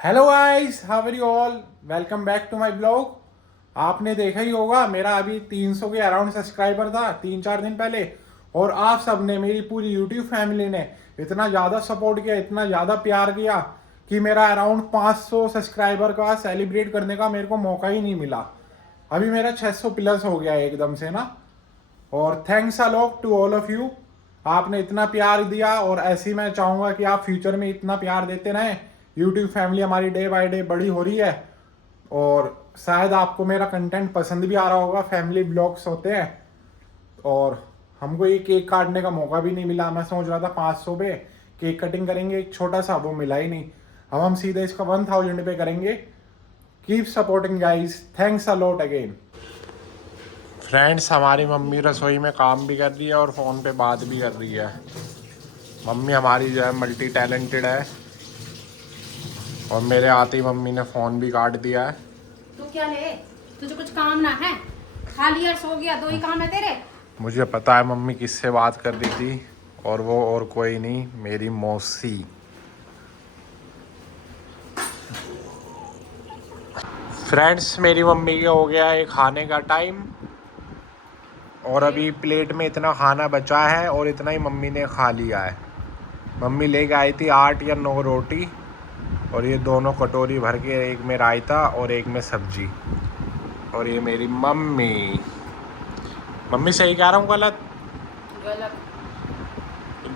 Hello guys, how are you all. Welcome back to my blog. आपने देखा ही होगा, मेरा अभी 300 के अराउंड सब्सक्राइबर था 3-4 दिन पहले। और आप सब ने, मेरी पूरी यूट्यूब फैमिली ने इतना ज़्यादा सपोर्ट किया, इतना ज़्यादा प्यार किया कि मेरा अराउंड 500 सब्सक्राइबर का सेलिब्रेट करने का मेरे को मौका ही नहीं मिला। अभी मेरा 600 प्लस हो गया है एकदम से ना। और thanks a lot to all of you. आपने इतना प्यार दिया और ऐसे ही मैं चाहूँगा कि आप फ्यूचर में इतना प्यार देते रहें। यूट्यूब फैमिली हमारी डे बाय डे बड़ी हो रही है। और शायद आपको मेरा कंटेंट पसंद भी आ रहा होगा। फैमिली ब्लॉग्स होते हैं और हमको ये केक काटने का मौका भी नहीं मिला। मैं सोच रहा था 500 पे केक कटिंग करेंगे एक छोटा सा, वो मिला ही नहीं। अब हम सीधे इसका 1000 पे करेंगे। Keep supporting guys, thanks a lot again. Friends, हमारी मम्मी रसोई में काम भी कर रही है और फ़ोन पे बात भी कर रही है। मम्मी हमारी जो है मल्टी टैलेंटेड है। और मेरे आते ही मम्मी ने फ़ोन भी काट दिया है। तू क्या ले? तुझे कुछ काम ना है? खा लिया और सो गया, दो ही काम है तेरे। मुझे पता है मम्मी किससे बात कर रही थी, और वो और कोई नहीं, मेरी मौसी। फ्रेंड्स, मेरी मम्मी के हो गया है खाने का टाइम। और अभी प्लेट में इतना खाना बचा है और इतना ही मम्मी ने खा लिया है। मम्मी लेके आई थी 8 या 9 रोटी, और ये दोनों कटोरी भर के, एक में रायता और एक में सब्जी। और ये मेरी मम्मी। मम्मी सही कह रहा हूँ गलत? गलत।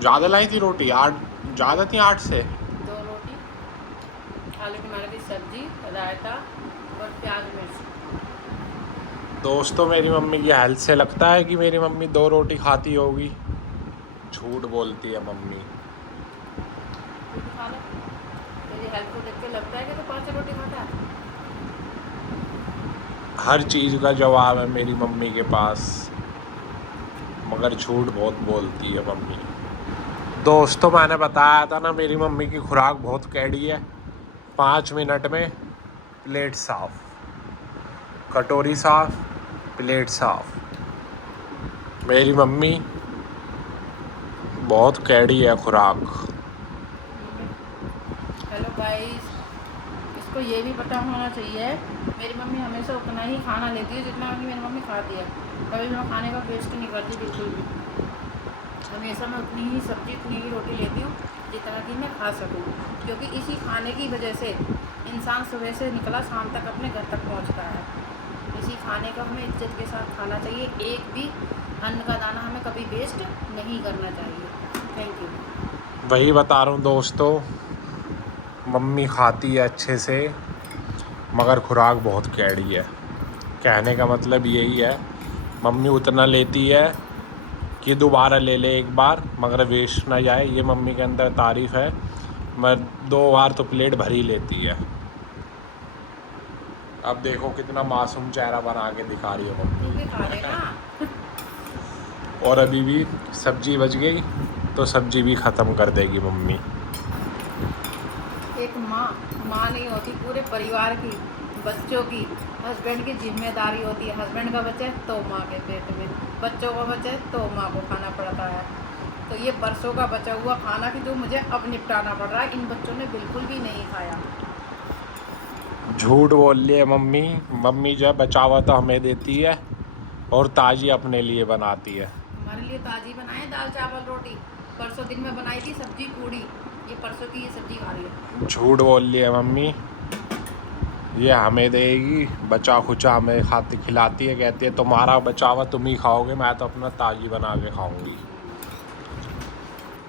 ज़्यादा लाई थी रोटी, 8 ज़्यादा थी 8 से। 2 रोटी, आलू टमाटर की सब्जी, रायता और प्याज मिर्च। दोस्तों, मेरी मम्मी की हेल्थ से लगता है कि मेरी मम्मी 2 रोटी खाती होगी। झूठ बोलती है मम्मी। तू भी खा लो। तेरी हेल्थ को देख के लगता है कि तू 5 रोटी खाता है। हर चीज़ का जवाब है मेरी मम्मी के पास, मगर झूठ बहुत बोलती है मम्मी। दोस्तों, मैंने बताया था ना, मेरी मम्मी की खुराक बहुत कैडी है। 5 मिनट में प्लेट साफ, कटोरी साफ, प्लेट साफ। मेरी मम्मी बहुत कैडी है खुराक। हेलो गाइस, इसको ये भी पता होना चाहिए, मेरी मम्मी हमेशा उतना ही खाना लेती है जितना कि मेरी मम्मी खाती है। कभी भी मैं खाने का वेस्ट नहीं करती बिल्कुल भी। हमेशा मैं उतनी ही सब्जी, उतनी ही रोटी लेती हूँ जितना कि मैं खा सकूँ। क्योंकि इसी खाने की वजह से इंसान सुबह से निकला शाम तक अपने घर तक पहुँचता है। इसी खाने का हमें इज्जत के साथ खाना चाहिए। एक भी अन्न का दाना हमें कभी वेस्ट नहीं करना चाहिए। Thank you. वही बता रहा हूँ दोस्तों, मम्मी खाती है अच्छे से, मगर खुराक बहुत कैडी है। कहने का मतलब यही है, मम्मी उतना लेती है कि दोबारा ले ले एक बार, मगर वेस्ट ना जाए। ये मम्मी के अंदर तारीफ़ है। मैं 2 बार तो प्लेट भर ही लेती है। अब देखो कितना मासूम चेहरा बना के दिखा रही है तू भी खा मम्मी। लेना। और अभी भी सब्जी बच गई तो सब्जी भी ख़त्म कर देगी मम्मी। एक माँ माँ नहीं होती, पूरे परिवार की, बच्चों की, हस्बैंड की जिम्मेदारी होती है। हस्बैंड का बच्चा है तो माँ के पेट में, बच्चों का बच्चा है तो माँ को खाना पड़ता है। तो ये बरसों का बचा हुआ खाना कि जो मुझे अब निपटाना पड़ रहा है, इन बच्चों ने बिल्कुल भी नहीं खाया। झूठ बोल रही है मम्मी। मम्मी जो है बचा हुआ तो हमें देती है और ताज़ी अपने लिए बनाती है। हमारे लिए ताज़ी बनाए दाल चावल रोटी। परसों दिन में बनाई थी सब्जी पूड़ी, ये परसों की ये सब्जी खा रही है। झूठ बोल रही है मम्मी। ये हमें देगी, बचा खुचा हमें खाती खिलाती है। कहती है तुम्हारा बचा हुआ तुम ही खाओगे, मैं तो अपना ताज़ी बना के खाऊंगी।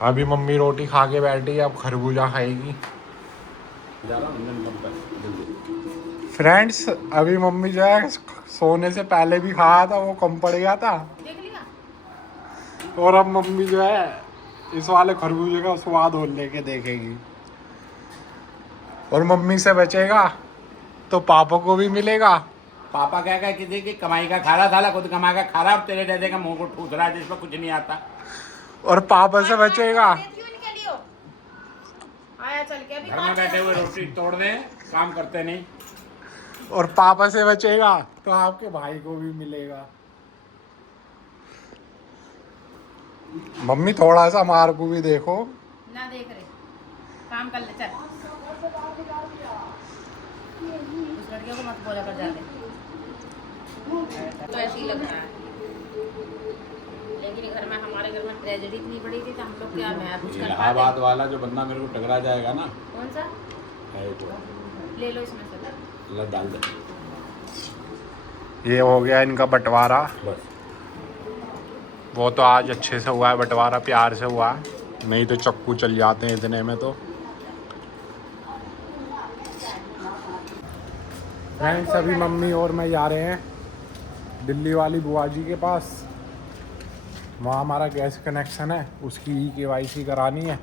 अभी मम्मी रोटी खा के बैठी है, अब खरबूजा खाएगी। फ्रेंड्स, अभी मम्मी जो है सोने से पहले भी खाया था, वो कम पड़ गया था। देख लिया। और अब मम्मी जो है इस वाले खरबूजे का स्वाद और लेके देखेगी। और मम्मी से बचेगा तो पापा को भी मिलेगा। पापा क्या क्या किसी की कमाई का खा रहा था, खुद कमा का खा रहा, अब तेरे दादे का मुंह को ठूस रहा है जिसमें कुछ नहीं आता। और पापा से बचेगा। देती हूँ इनके लिए। आया चल के अभी घर में बैठे हुए रोटी तोड़ दे, काम करते नहीं। और पापा से बचेगा तो आपके भाई को भी मिलेगा। मम्मी थोड़ा सा मार को भी देखो। ना देख रहे, काम कर ले चल। उस लड़कियों को मत बोला कर जाते, तो ऐसे ही लग रहा है। लेकिन घर में, हमारे घर में ट्रेजेडी इतनी बड़ी थी तो हम लोग क्या मैं कुछ कर इलाहाबाद पाते। वाला जो बंदा मेरे को टकरा जाएगा ना, कौन सा? है तो ले लो इसमें से। लग डाल दे ये हो गया इनका बंटवारा। बस। वो तो आज अच्छे से हुआ है बंटवारा, प्यार से हुआ है, नहीं तो चक्कू चल जाते हैं इतने में। तो फ्रेंड्स अभी मम्मी और मैं जा रहे हैं दिल्ली वाली बुआ जी के पास। वहाँ हमारा गैस कनेक्शन है, उसकी KYC करानी है,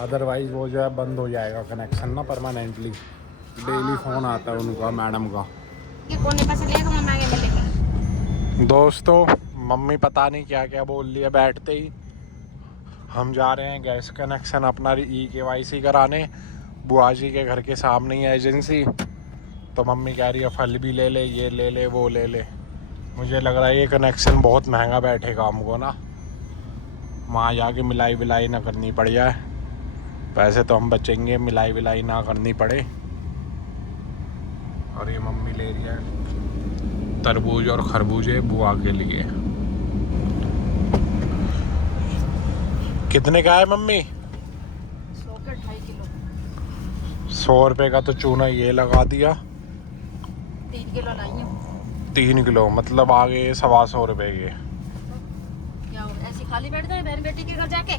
अदरवाइज़ वो जो है बंद हो जाएगा कनेक्शन ना परमानेंटली। डेली फ़ोन आता है उनका, मैडम का। ये कौन पैसे लेगा मम्मा के मिलेंगे। दोस्तों मम्मी पता नहीं क्या क्या बोल लिया बैठते ही। हम जा रहे हैं गैस कनेक्शन अपना KYC कराने, बुआ जी के घर के सामने ही एजेंसी। तो मम्मी कह रही है फल भी ले ले, ये ले ले, वो ले ले। मुझे लग रहा है ये कनेक्शन बहुत महंगा बैठेगा हमको ना, वहाँ जाके मिलाई विलाई ना करनी पड़ जाए। पैसे तो हम बचेंगे, मिलाई विलाई ना करनी पड़े। और ये मम्मी ले रही है तरबूज और खरबूजे बुआ के लिए। कितने का है मम्मी? 100 के 2.5 किलो। 100 रुपये का तो चूना ये लगा दिया। 3 किलो लाई हूँ। 3 किलो मतलब आगे 125 रुपये के। क्या हो, ऐसी खाली बैठ जाए बहन बेटी के घर जाके?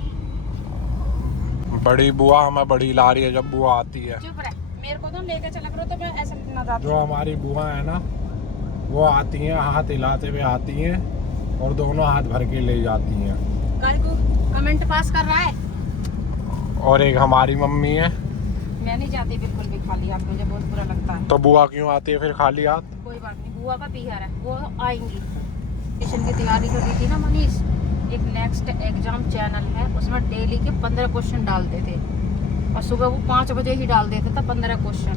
बड़ी बुआ हमें बड़ी ला रही है जब बुआ आती है। चुप रह, मेरे को तो लेके चला करो, तो मैं ऐसे ना जाती। जो हमारी बुआ है ना, वो आती हैं हाथ हिलाते हुए आती हैं और दोनों हाथ भर के ले जाती हैं। काय को कमेंट पास कर रहा है। और एक हमारी मम्मी है। मैं नहीं जाती बिल्कुल भी खाली हाथ, मुझे बहुत बुरा लगता है। तो बुआ क्यों आती है फिर खाली हाथ? कोई बात नहीं, बुआ का पीहर है, वो आएंगी। ट्यूशन की तैयारी कर रही थी ना मनीष, एक नेक्स्ट एग्जाम चैनल है, उसमें डेली के 15 क्वेश्चन डालते थे और सुबह वो 5 बजे ही डाल देते थे 15 क्वेश्चन।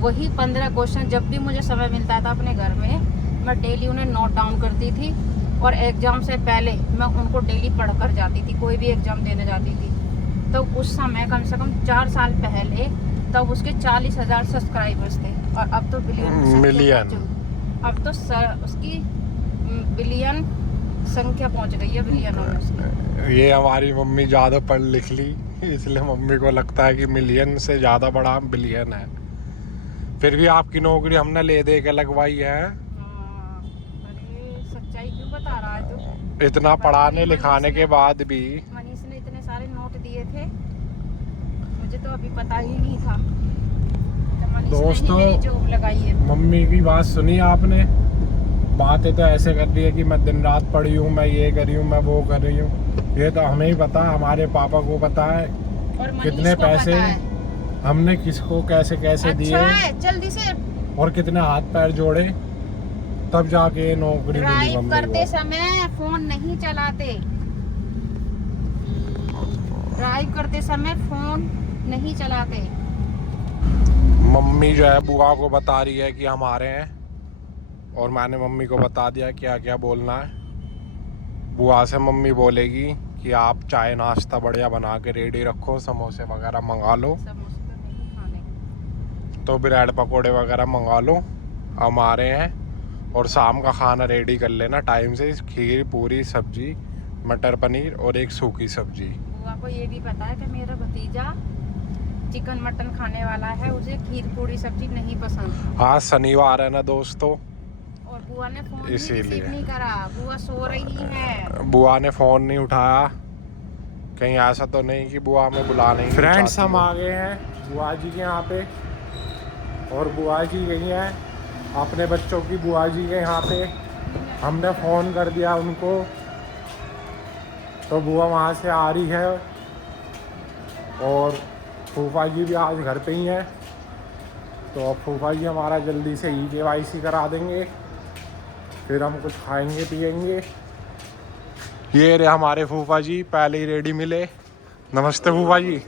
वही 15 क्वेश्चन जब भी मुझे समय मिलता था अपने घर में, मैं डेली उन्हें नोट डाउन करती थी और एग्जाम से पहले मैं उनको डेली पढ़ कर जाती थी, कोई भी एग्जाम देने जाती थी। तो उस समय कम से कम 4 साल पहले तब उसके 40,000 सब्सक्राइबर्स थे और अब तो मिलियन। अब तो उसकी बिलियन संख्या पहुंच गई है, बिलियनों में उसकी। ये हमारी मम्मी ज़्यादा पढ़ लिख ली, इसलिए मम्मी को लगता है कि मिलियन से ज़्यादा बड़ा बिलियन है। फिर भी आपकी नौकरी हमने ले दे के लगवाई है। अरे सच्चाई क्यों बता रहा है तू? इतना पढ़ाने लिखाने के बाद भी। मनीष ने इतने सारे नोट दिए थे, मुझे तो अभी पता ही नहीं था। तो मनीष दोस्तों, ने ही मेरी जॉब लगाई है। मम्मी की बात सुनी आपने? बातें तो ऐसे कर रही है कि मैं दिन रात पढ़ी हूँ, मैं ये करी हूँ, मैं वो कर रही हूँ। ये तो हमें ही पता है, हमारे पापा को पता है और कितने पैसे हमने किसको कैसे कैसे दिए जल्दी से। और कितने हाथ पैर जोड़े तब जाके नौकरी मिली ड्राइव मम्मी करते को। समय फोन नहीं चलाते, ड्राइव करते समय फोन नहीं चलाते। मम्मी जो है बुआ को बता रही है कि हम आ रहे हैं और मैंने मम्मी को बता दिया क्या क्या बोलना है। बुआ से मम्मी बोलेगी कि आप चाय नाश्ता बढ़िया बना के रेडी रखो, समोसे वगैरह मंगा लो, समोसे तो नहीं खाने। तो ब्रेड पकोड़े वगैरह मंगा लो, हम आ रहे हैं। और शाम का खाना रेडी कर लेना टाइम से, खीर पूरी सब्जी मटर पनीर और एक सूखी सब्जी। बुआ को ये भी पता है कि मेरा भतीजा चिकन मटन खाने वाला है, उसे खीर पूरी सब्जी नहीं पसंद। आज शनिवार है ना दोस्तों, और बुआ ने फोन भी इसीलिए। रिसीव नहीं करा, बुआ सो रही है। बुआ ने फ़ोन नहीं उठाया, कहीं ऐसा तो नहीं कि बुआ हमें बुला नहीं। फ्रेंड्स हम आ गए हैं बुआ जी के यहाँ पे और बुआ जी गई हैं अपने बच्चों की बुआ जी के यहाँ पे। हमने फ़ोन कर दिया उनको, तो बुआ वहाँ से आ रही है और फूफा जी भी आज घर पे ही हैं। तो अब फूफा जी हमारा जल्दी से KYC करा देंगे, फिर हम कुछ खाएंगे पिएंगे। ये रे हमारे फूफा जी पहले ही रेडी मिले। नमस्ते फूफा जी।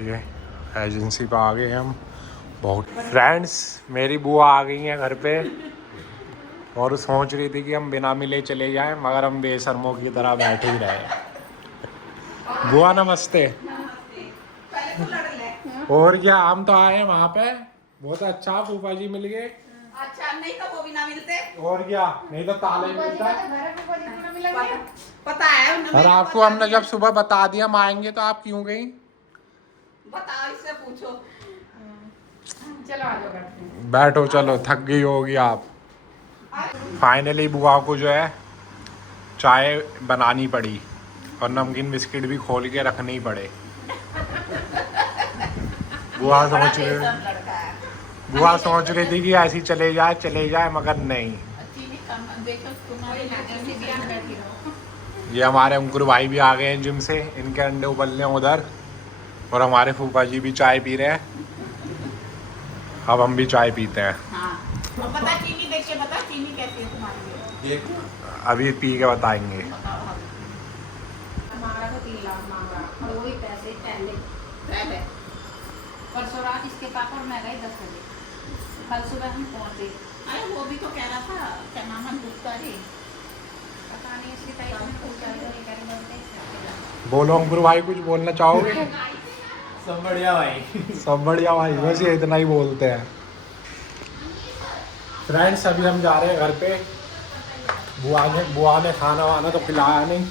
ये एजेंसी पे आ गए हम बहुत। फ्रेंड्स मेरी बुआ आ गई हैं घर पे और सोच रही थी कि हम बिना मिले चले जाएं, मगर हम बेशर्मों की तरह बैठे ही रहे। बुआ नमस्ते। और क्या, हम तो आए हैं वहाँ पे, बहुत अच्छा फूफा जी मिल गए। अच्छा, नहीं तो वो भी ना मिलते। और क्या, नहीं तो ताले मिलता। पता है उन्हें। और आपको हमने जब सुबह बता दिया हम आएंगे तो आप क्यों गई? बताओ, इससे पूछो। चलो आ जाओ बैठते हैं। बैठो, चलो, थक गई होगी आप। फाइनली बुआ को जो है चाय बनानी पड़ी और नमकीन बिस्किट भी खोल के रखने ही पड़े। बुआ सोच रही थी कि ऐसी चले जाए मगर नहीं। चीनी कम देखो, तुम्हारी जैसी भी आप बैठी रहो। ये हमारे अंकुर भाई भी आ गए हैं जिम से, इनके अंडे उबलने उधर, और हमारे फूफा जी भी चाय पी रहे हैं। अब हम भी चाय पीते हैं। हाँ, अब बता चीनी देख के बता, चीनी कैसी है तुम्हारे लिए? अभी पी के बताएंगे। हमारा तो 3 लाख मांग रहा और वही पैसे पहले परसों रात इसके पापा और मैं गए 10 बजे, कल सुबह हम पहुँचे। अरे वो भी तो कह रहा था, क्या नाम है, गुप्ता जी। पता नहीं इसकी टाइप में पूछा तो नहीं कर बोलते। बोलो अंकुर भाई, कुछ बोलना चाहोगे? सब बढ़िया भाई। सब बढ़िया भाई, वैसे इतना ही बोलते हैं। फ्रेंड्स, अभी हम जा रहे हैं घर पे। बुआ ने खाना वाना तो खिलाया नहीं।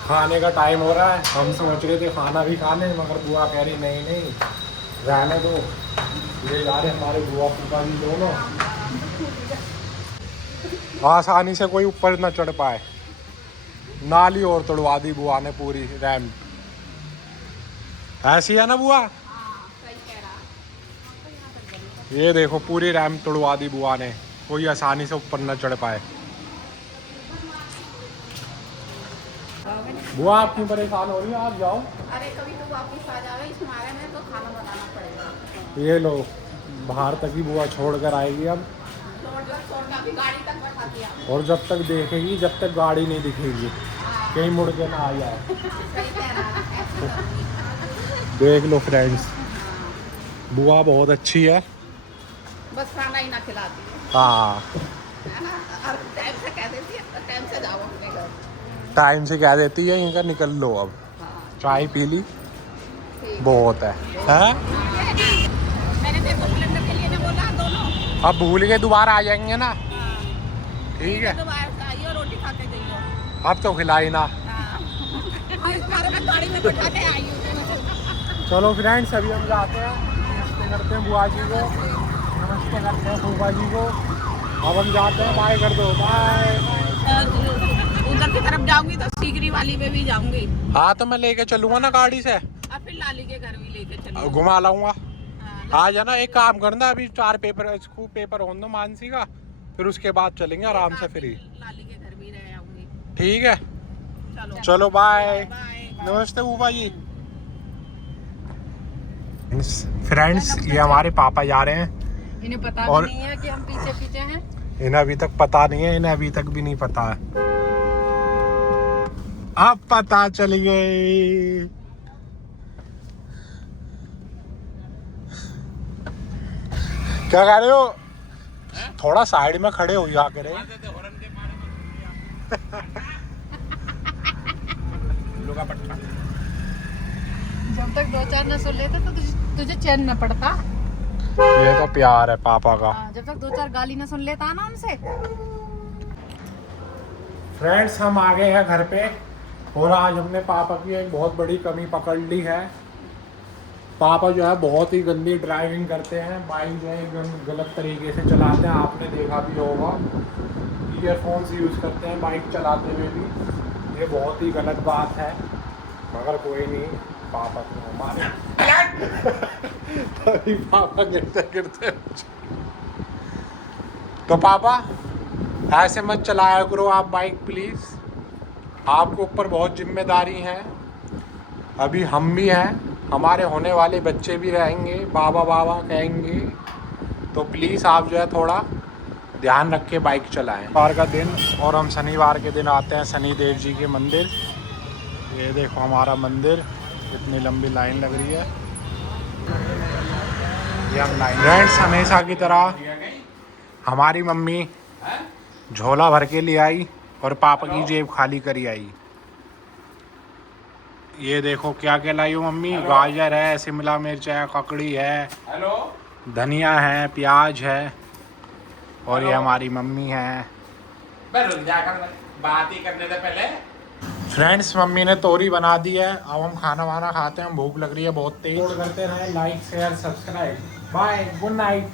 खाने का टाइम हो रहा है, हम सोच रहे थे खाना भी खा लें मगर बुआ कह रही नहीं रहने दो। ये जा रहे हमारे बुआ फूफा जी दोनों। आसानी से कोई ऊपर ना चढ़ पाए, नाली और तोड़वा दी बुआ ने पूरी रैम। ऐसी है ना बुआ? ये देखो, पूरी रैम तोड़वा दी बुआ ने, कोई आसानी से ऊपर ना चढ़ पाए। बुआ आप क्यों परेशान हो रही है? आप जाओ। अरे कभी तो वापिस आ जाओ, इस मारे में तो खाना बनाना पड़ेगा। ये लो, बाहर तक ही बुआ छोड़ कर आएगी अब, छोड़ के अभी गाड़ी तक बैठा दिया। और जब तक देखेगी, जब तक गाड़ी नहीं दिखेगी, कहीं मुड़ के ना आ जाए। सही कह रहा है। देख लो फ्रेंड्स, बुआ बहुत अच्छी है। बस खाना ही ना खिलाती है, हाँ, है ना? और टाइम से कह देती है, तो टाइम से जाओ अपने घर। टाइम से कह देती है इनका निकल लो अब। हाँ, चाय पी ली, ठीक। बहुत है। हैं? मैंने तेरे को सिलेंडर के लिए ना बोला, दोनों। अब भूल के दोबारा आ जाएंगे ना। ठीक है, दोबारा से आइयो, रोटी खा के जाइयो। अब तो खिलाई ना। हाँ। और इस बारे में गाड़ी में बैठा के आई हूँ। चलो फ्रेंड्स, अभी हम जाते हैं, नमस्ते करते हैं बुआ जी को, नमस्ते करते हैं फूफा जी को। अब हम जाते हैं, बाय कर दो, बाय। उधर की तरफ जाऊंगी तो सीगरी वाली में भी जाऊंगी, हाँ, तो मैं लेके चलूंगा ना गाड़ी से, और फिर लाली के घर भी लेके चलूंगी। घुमा लाऊंगा। हाँ, आ जाना, एक काम करना, अभी 4 पेपर स्कूल पेपर होने दो मानसी का, फिर उसके बाद चलेंगे आराम से फ्री। लाली के घर भी रह आऊंगी। ठीक है, चलो चलो बाय। बाय। नमस्ते फूफा जी। फ्रेंड्स, ये हमारे पापा जा रहे हैं, इन्हें पता और- भी नहीं है कि हम पीछे पीछे हैं। इन्हें अभी तक पता नहीं है, इन्हें अभी तक भी नहीं पता है, अब पता चल गई। क्या कह रहे हो? थोड़ा साइड में खड़े हो जा करे। जब तक 2-4 न सुन लेते तो तुझे चैन न पड़ता। ये तो प्यार है पापा का। हाँ, जब तक 2-4 गाली न सुन लेता ना हमसे। फ्रेंड्स, हम आ गए हैं घर पे, और आज हमने पापा की एक बहुत बड़ी कमी पकड़ ली है। पापा जो है बहुत ही गंदी ड्राइविंग करते हैं, बाइक जो है गलत तरीके से चलाते हैं, आपने देखा भी होगा। ईयरफोन्स यूज़ करते हैं बाइक चलाते हुए भी, ये बहुत ही गलत बात है, मगर कोई नहीं, पापा तो हमारे तभी पापा गिरते गिरते। तो पापा ऐसे मत चलाया करो आप बाइक प्लीज़, आपके ऊपर बहुत जिम्मेदारी है। अभी हम भी हैं, हमारे होने वाले बच्चे भी रहेंगे, बाबा बाबा कहेंगे, तो प्लीज़ आप जो है थोड़ा ध्यान रख के बाइक चलाएं। शनिवार का दिन, और हम शनिवार के दिन आते हैं शनिदेव जी के मंदिर। ये देखो हमारा मंदिर, इतनी लंबी लाइन लग रही है। ये हम लाइन, फ्रेंड्स, हमेशा की तरह हमारी मम्मी झोला भर के ले आई और पापा की जेब खाली करी आई। ये देखो क्या क्या लाई हो मम्मी, गाजर है, शिमला मिर्च है, ककड़ी है, हेलो धनिया है, प्याज है, और ये हमारी मम्मी है। रुक जाकर बात ही करने से पहले। फ्रेंड्स मम्मी ने तोरी बना दी है, अब हम खाना वाना खाते हैं, भूख लग रही है बहुत तेज। करते रहें like share subscribe. Bye, good night.